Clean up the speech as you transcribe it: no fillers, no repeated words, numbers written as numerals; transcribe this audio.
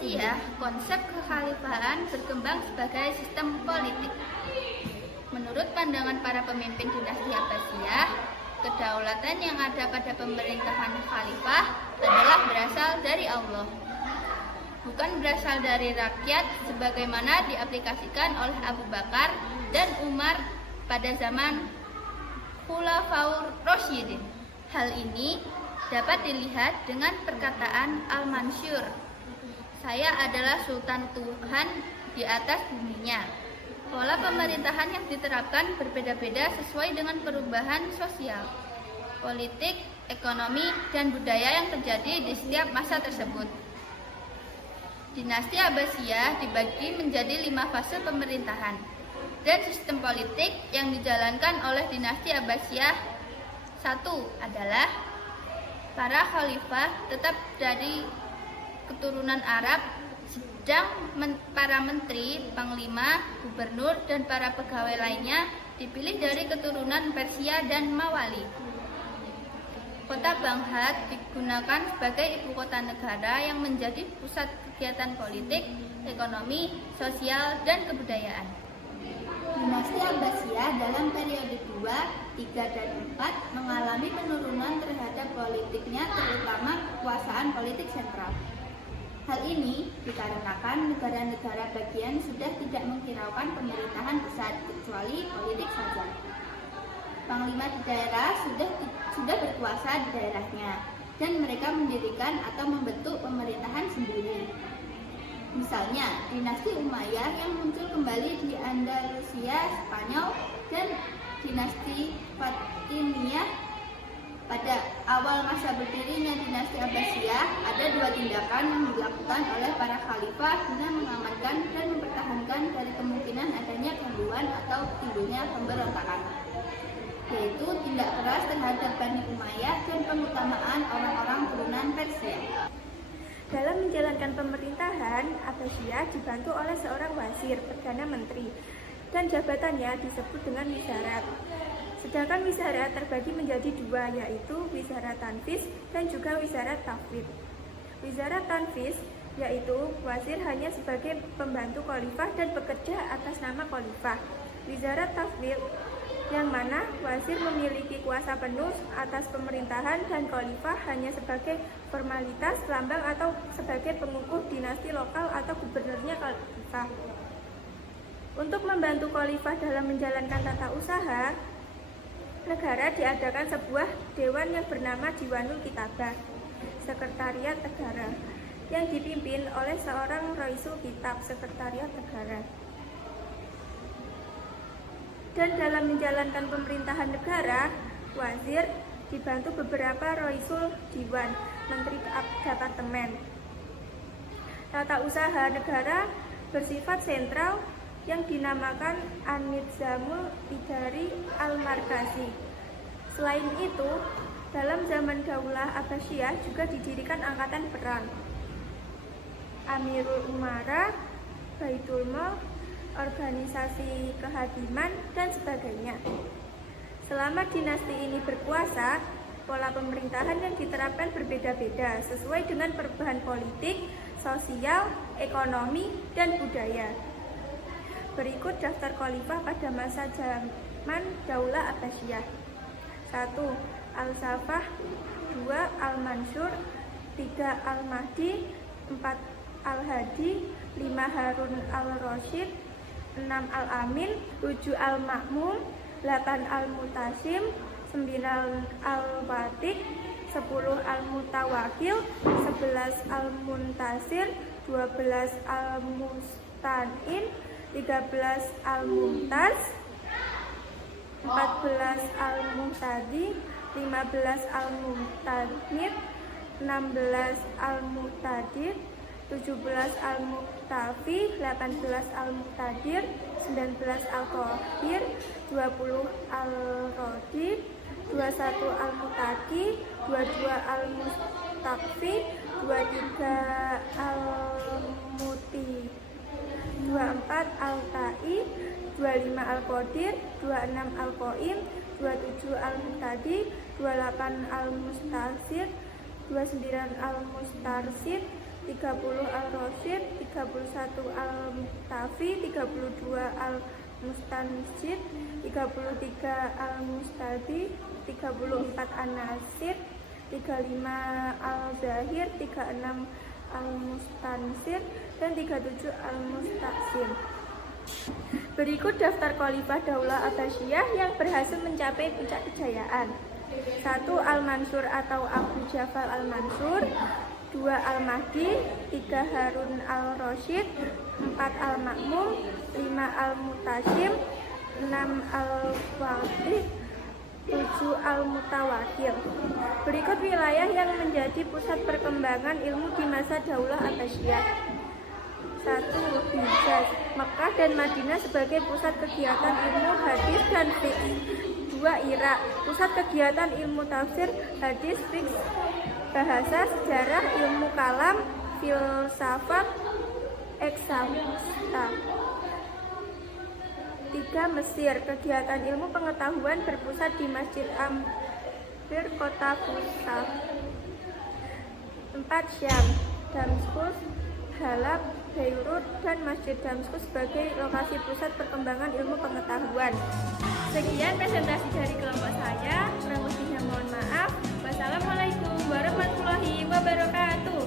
Abbasiyah, konsep kekhalifahan berkembang sebagai sistem politik. Menurut pandangan para pemimpin dinasti Abbasiyah, kedaulatan yang ada pada pemerintahan khalifah adalah berasal dari Allah, bukan berasal dari rakyat sebagaimana diaplikasikan oleh Abu Bakar dan Umar pada zaman Khulafaur Rasyidin. Hal ini dapat dilihat dengan perkataan Al-Mansur, "Saya adalah sultan Tuhan di atas buminya." Pola pemerintahan yang diterapkan berbeda-beda sesuai dengan perubahan sosial, politik, ekonomi, dan budaya yang terjadi di setiap masa tersebut. Dinasti Abbasiyah dibagi menjadi 5 fase pemerintahan dan sistem politik yang dijalankan oleh dinasti Abbasiyah. 1 adalah para khalifah tetap dari keturunan Arab, sedang para menteri, panglima, gubernur, dan para pegawai lainnya dipilih dari keturunan Persia dan Mawali. Kota Baghdad digunakan sebagai ibu kota negara yang menjadi pusat kegiatan politik, ekonomi, sosial, dan kebudayaan. Dinasti Abbasiyah dalam periode 2, 3, dan 4 mengalami penurunan terhadap politiknya, terutama kekuasaan politik sentral. Hal ini dikarenakan negara-negara bagian sudah tidak menghiraukan pemerintahan pusat, kecuali politik saja. Panglima di daerah sudah berkuasa di daerahnya, dan mereka mendirikan atau membentuk pemerintahan sendiri. Misalnya, dinasti Umayyah yang muncul kembali di Andalusia, Spanyol, dan dinasti Fatimiyah. Pada awal masa berdirinya dinasti Abbasiyah, ada 2 tindakan yang dilakukan oleh para khalifah guna mengamankan dan mempertahankan dari kemungkinan adanya gangguan atau timbulnya pemberontakan, yaitu tindak keras terhadap Bani Umayyah dan pengutamaan orang-orang turunan Persia. Dalam menjalankan pemerintahan, Abbasiyah dibantu oleh seorang wazir, perdana menteri, dan jabatannya disebut dengan wizarat. Sedangkan wizarat terbagi menjadi 2, yaitu wizarat tanfiz dan juga wizarat tafwid. Wizarat tanfiz yaitu wazir hanya sebagai pembantu khalifah dan bekerja atas nama khalifah. Wizarat tafwid yang mana wazir memiliki kuasa penuh atas pemerintahan dan khalifah hanya sebagai formalitas, lambang, atau sebagai pengukuh dinasti lokal atau gubernurnya khalifah. Untuk membantu khalifah dalam menjalankan tata usaha negara, diadakan sebuah dewan yang bernama Diwanul Kitabah, Sekretariat Negara, yang dipimpin oleh seorang Raisul Kitab, Sekretariat Negara. Dan dalam menjalankan pemerintahan negara, wazir dibantu beberapa Raisul Diwan, Menteri Departemen. Tata usaha negara bersifat sentral yang dinamakan An-Nizamul Idari Al-Markazi. Selain itu, dalam zaman Daulah Abbasiyah juga didirikan angkatan perang, Amirul Umara, Baitul Mal, organisasi kehadiman, dan sebagainya. Selama dinasti ini berkuasa, pola pemerintahan yang diterapkan berbeda-beda sesuai dengan perubahan politik, sosial, ekonomi, dan budaya. Berikut daftar khalifah pada masa zaman Daulah Abbasiyah. 1. Al-Safah, 2. Al-Mansur, 3. Al-Mahdi, 4. Al-Hadi, 5. Harun al-Rasyid, 6. Al-Amin, 7. Al-Ma'mun, 8. Al-Mutasim, 9. Al-Watiq, 10. Al-Mutawakil, 11. Al-Muntasir, 12. Al-Mustan'in, 13. Al-Mumtaz, 14. Al-Muhtadi, 15. Al-Muhtamid, 16. Al-Muhtadir, 17. Al-Muhtafi, 18. Al-Muhtadir, 19. Al-Qahir, 20. Al-Rodi, 21. Al-Mutaki, 22. Al-Mustakfi, 23. Al-Muti, 24. Al-Ta'i, 25. Al-Qadir, 26. Al-Qaim, 27. Al-Muhtadi, 28. Al-Mustasir, 29. Al-Mustarsid, 30 Al-Rasyid, 31 Al-Muqtafi, 32 Al-Mustanjid, 33 Al-Mustabi, 34 An-Nasir, 35 Al-Zahir, 36 Al-Mustansir, dan 37 Al-Mustaqsim. Berikut daftar khalifah Daulah Abbasiyah yang berhasil mencapai puncak kejayaan. 1. Al-Mansur atau Abu Jafar Al-Mansur, 2. Al-Mahdi, 3. Harun Al-Rasyid, 4. Al-Ma'mun, 5. Al-Mutasim, 6. Al-Waqih, 7. Al-Mutawakil. Berikut wilayah yang menjadi pusat perkembangan ilmu di masa Daulah Abbasiyah. 1. Hijaz, Mekah dan Madinah sebagai pusat kegiatan ilmu hadis dan fiqh. 2. Irak, pusat kegiatan ilmu tafsir, hadis, fiqh, bahasa, sejarah, ilmu kalam, filsafat, eksakta. 3. Mesir, kegiatan ilmu pengetahuan berpusat di Masjid Amir, kota Fusah. 4. Syam, Damaskus, Halab, Beirut, dan Masjid Damaskus sebagai lokasi pusat perkembangan ilmu pengetahuan. Sekian presentasi dari kelompok saya, kurang lebihnya mohon maaf. Wassalamualaikum warahmatullahi wabarakatuh.